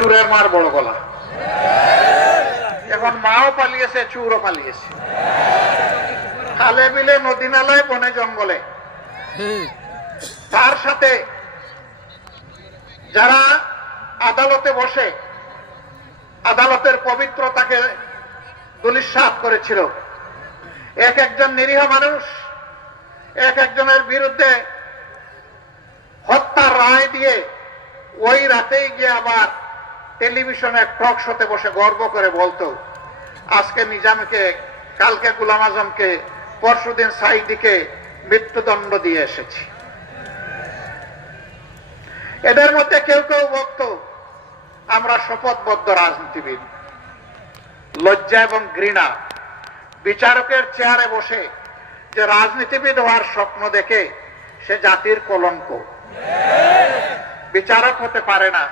চুরের মার বড় গলা। এখন মাও পালিয়েছে, চুরও পালিয়েছে, খালে বিলে নদী নালায় বনে জঙ্গলে। তার সাথে যারা আদালতে বসে আদালতের পবিত্রতাকে দুলিশ্বাস করেছিল, এক একজন নিরীহ মানুষ এক একজনের বিরুদ্ধে হত্যার রায় দিয়ে ওই রাতেই গিয়ে আবার টেলিভিশনের টক শোতে বসে গর্ব করে বলতো, আজকে নিজামকে, কালকে গোলাম আজমকে, পরশুদিন সাইদিকে মৃত্যুদণ্ড দিয়ে এসেছি। এদের মধ্যে কেউ কেউ বলতো, আমরা শপথবদ্ধ রাজনীতিবিদ। লজ্জা এবং ঘৃণা, বিচারকের চেয়ারে বসে যে রাজনীতিবিদ হওয়ার স্বপ্ন দেখে সে জাতির কলঙ্ক, বিচারক হতে পারে না।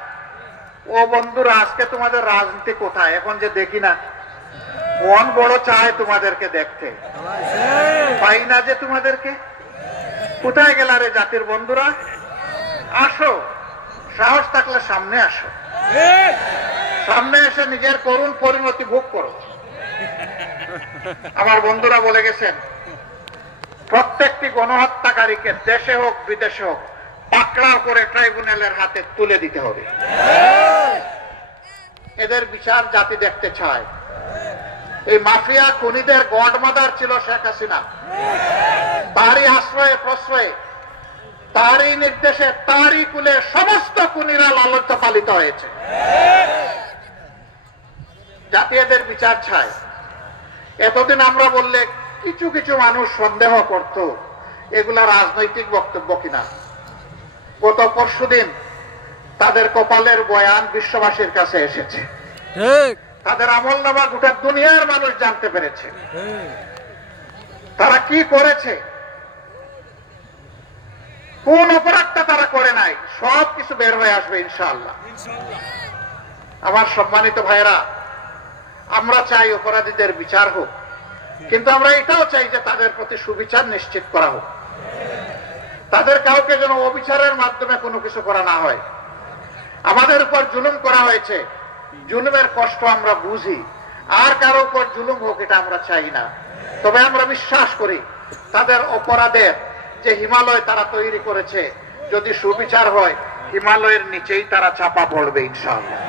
ও বন্ধুরা, আজকে তোমাদের রাজনীতি কোথায়? এখন যে দেখি না, মন বড় চায় তোমাদেরকে দেখতে, পাই না যে তোমাদেরকে। কোথায় গেলা রে জাতির বন্ধুরা? আসো, সাহস থাকলে সামনে আসো, সামনে এসে নিজের করুণ পরিণতি ভোগ করো। আমার বন্ধুরা বলে গেছেন, প্রত্যেকটি গণহত্যাকারীকে দেশে হোক বিদেশে হোক পাকড়াও করে ট্রাইব্যুনালের হাতে তুলে দিতে হবে। এদের বিচার জাতি দেখতে চায়। এই মাফিয়া খুনিদের গডমাদার ছিল শেখ হাসিনা। তারই আশ্রয়ে প্রশ্রয়ে, তারই নির্দেশে, তারই কুলে সমস্ত খুনিরা লালিত পালিত হয়েছে। জাতি এদের বিচার চায়। এতদিন আমরা বললে কিছু কিছু মানুষ সন্দেহ করত এগুলা রাজনৈতিক বক্তব্য কিনা। গত পরশুদিন তাদের কপালের বয়ান বিশ্ববাসীর কাছে এসেছে, তাদের আমলনামা গোটা দুনিয়ার মানুষ জানতে পেরেছে তারা কি করেছে, কোন অপরাধটা তারা করে নাই, সব কিছু বের হয়ে আসবে ইনশাআল্লাহ। আমার সম্মানিত ভাইরা, আমরা চাই অপরাধীদের বিচার হোক, কিন্তু আমরা এটাও চাই যে তাদের প্রতি সুবিচার নিশ্চিত করা হোক। তাদের কাউকে যেন অবিচারের মাধ্যমে কোনো কিছু করা না হয়। আমাদের উপর জুলুম করা হয়েছে, জুলুমের কষ্ট আমরা বুঝি, আর কারো উপর জুলুম হোক এটা আমরা চাই না। তবে আমরা বিশ্বাস করি তাদের অপরাধের যে হিমালয় তারা তৈরি করেছে, যদি সুবিচার হয় হিমালয়ের নিচেই তারা চাপা পড়বে ইনশাআল্লাহ।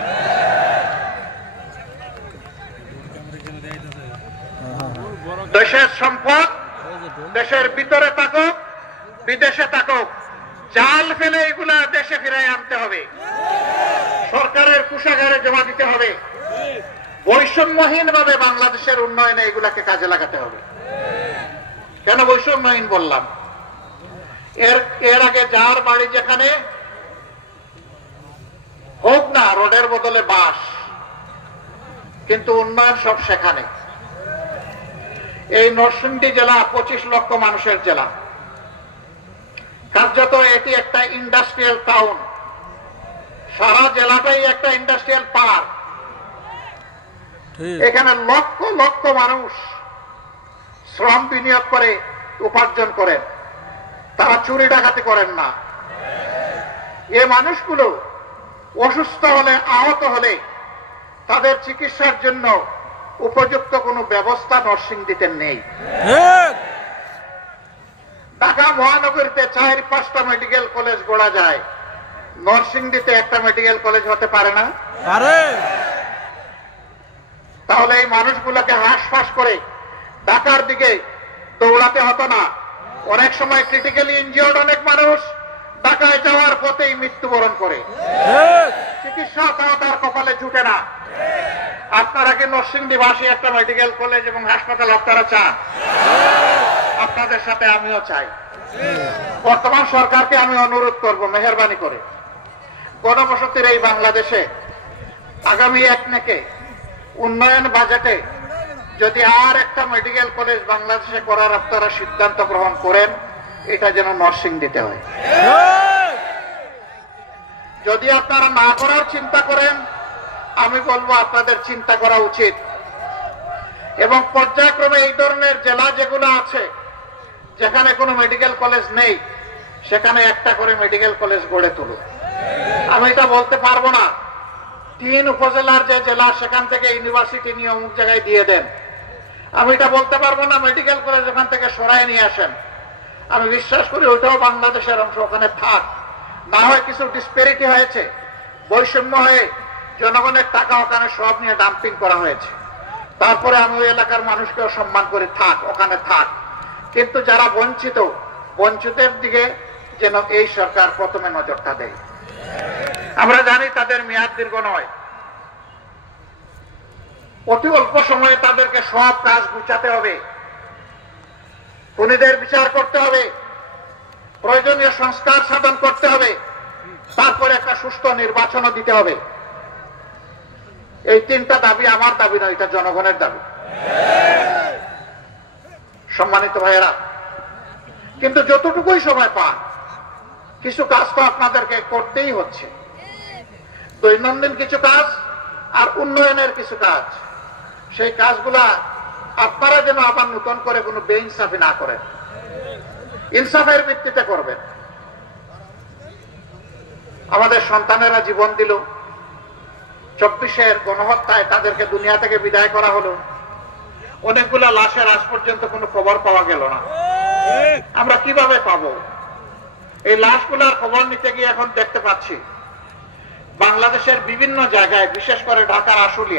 দেশের সম্পদ দেশের ভিতরে থাকুক বিদেশে থাকুক, জাল ফেলে এগুলা দেশে ফিরাই আনতে হবে, সরকারের কোষাগারে জমা দিতে হবে। বৈষম্যহীন ভাবে বাংলাদেশের উন্নয়নে এগুলাকে কাজে লাগাতে হবে। কেন বৈষম্যহীন বললাম? এর আগে যার বাড়ি যেখানে হোক না রোডের বদলে বাস, কিন্তু উন্নয়ন সব সেখানে। এই নরসিংদী জেলা 25 লক্ষ মানুষের জেলা, কার্যত এটি একটা ইন্ডাস্ট্রিয়াল টাউন, সারা জেলাটাই একটা ইন্ডাস্ট্রিয়াল পার্ক। এখানে লক্ষ লক্ষ মানুষ শ্রম বিনিয়োগ করে উপার্জন করেন, তারা চুরি ডাকাতি করেন না। এই মানুষগুলো অসুস্থ হলে, আহত হলে তাদের চিকিৎসার জন্য উপযুক্ত কোনো ব্যবস্থা নরসিংদীতে নেই। ঢাকা মহানগরীতে 4-5টা মেডিকেল কলেজ গড়া যায়, নরসিংদীতে একটা মেডিকেল কলেজ হতে পারে না? তাহলে এই মানুষগুলোকে হাঁসফাঁস করে ঢাকার দিকে দৌড়াতে হতো না। অনেক সময় ক্রিটিক্যালি ইনজিওর্ড অনেক মানুষ ঢাকায় যাওয়ার পথেই মৃত্যুবরণ করে, চিকিৎসা তার কপালে জুটে না। আপনারা কি নরসিংদীবাসী একটা মেডিকেল কলেজ এবং হাসপাতাল আপনারা চান? আপনাদের সাথে আমিও চাই। বর্তমান সরকারকে আমি অনুরোধ করব, মেহেরবানি করে গণবসতির এই বাংলাদেশে আগামী 1 মেকে উন্নয়ন বাজেটে যদি আর একটা মেডিকেল কলেজ বাংলাদেশে করার আপনারা সিদ্ধান্ত গ্রহণ করেন, এটা যেন নরসিংদীতে হয়। যদি আপনারা না করার চিন্তা করেন, আমি বলবো আপনাদের চিন্তা করা উচিত এবং পর্যায়ক্রমে এই ধরনের জেলা যেগুলো আছে যেখানে কোনো মেডিকেল কলেজ নেই, সেখানে একটা করে মেডিকেল কলেজ গড়ে তুলুন। আমি এটা বলতে পারবো না 3 উপজেলার যে জেলা সেখান থেকে ইউনিভার্সিটি নিয়ে অমুক জায়গায় দিয়ে দেন। আমি এটা বলতে পারবো না মেডিকেল কলেজ ওখান থেকে সরাই নিয়ে আসেন। আমি বিশ্বাস করি ওইটাও বাংলাদেশের অংশ, ওখানে থাক। না হয় কিছু ডিসপেরিটি হয়েছে, বৈষম্য হয়ে জনগণের টাকা ওখানে সব নিয়ে ডাম্পিং করা হয়েছে। তারপরে আমি ওই এলাকার মানুষকেও সম্মান করি, থাক ওখানে থাক। কিন্তু যারা বঞ্চিতের দিকে যেন এই সরকার প্রথমে নজরটা দেয়। আমরা জানি তাদের মেয়াদ দীর্ঘ নয়, অতি অল্প সময়ে তাদেরকে সব কাজ গুছাতে হবে, খুনিদের বিচার করতে হবে, প্রয়োজনীয় সংস্কার সাধন করতে হবে, তারপরে একটা সুষ্ঠু নির্বাচনও দিতে হবে। এই 3টা দাবি আমার দাবি নয়, এটা জনগণের দাবি। সম্মানিত ভাইয়েরা, কিন্তু যতটুকুই সময় পান কিছু কাজ তো আপনাদেরকে করতেই হচ্ছে। দৈনন্দিন কিছু কাজ আর উন্নয়নের কিছু কাজ, সেই কাজগুলা আপনারা যেন আবার নতুন করে কোনো বেইনসাফি না করেন, ইনসাফের ভিত্তিতে করবেন। আমাদের সন্তানেরা জীবন দিল, 24-এর গণহত্যায় তাদেরকে দুনিয়া থেকে বিদায় করা হলো, অনেকগুলা লাশের আজ পর্যন্ত কোনো খবর পাওয়া গেল না। আমরা কিভাবে পাবো? এই লাশগুলার খবর নিতে গিয়ে এখন দেখতে পাচ্ছি বাংলাদেশের বিভিন্ন জায়গায়, বিশেষ করে ঢাকার আশুলিয়া